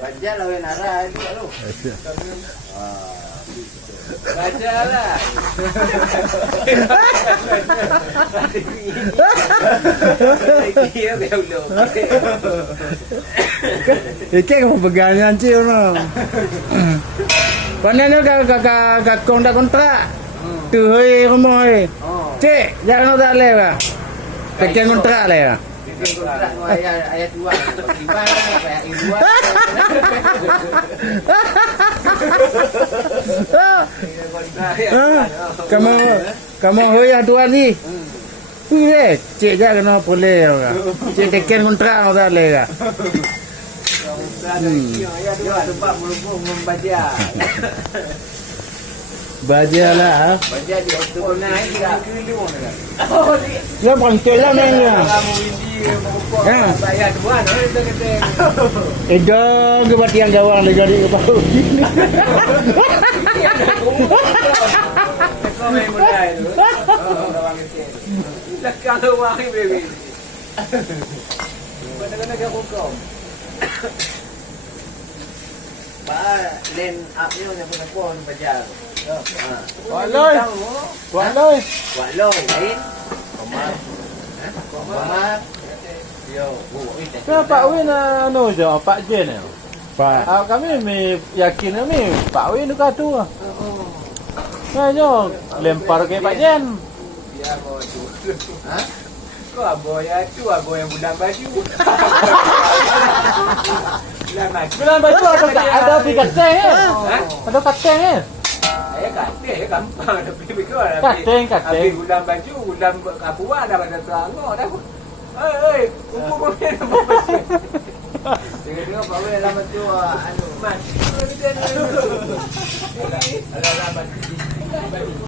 Baca lah yang arah itu lalu. Baca lah. Iya belum. Iki kamu pegangan sih ono. Panennya kakak kontrak. Tu hoi rumah hoi. Cik, jangan tak le ba. Pegang kontrak le ba. Kontrak ayat 2. Gimana ayat 2. Kamu hoi atuan ni. Cik jangan kena boleh ba. Cik pegang kontrak tak le ba. Ayat 2 tempat membaca. Baja lah. Baca di oktober naik dia. Ya pantai lah mainnya. Kamu ini ayat 2 dah kita kata. Eda ke batian gawang lega di kepala gini. Kau main mulai tu. Gawang kecil. Lekang gawang ni baby. Kena hukum. Len up ni nak pun pun pajar. Waloi. Waloi lain. Komar. Komar. Yo, Pak Win anu je, Pak Jen ya. Pak. Kami yakin kami Pak Win tu kata tu. Nah, jo lempar ke Pak Jen. Dia mau tu. Ha? Kau aboy yang bulan baju. Bulan baju ada pikateng eh. Ada kateng eh. Kata gampang tapi kau Kateng. Habis bulan baju, bulan kapua dah pada terangor dah. Hei, kumpul pemain apa bersih. Tengok-tengok Pak Wei lama tu anu mas.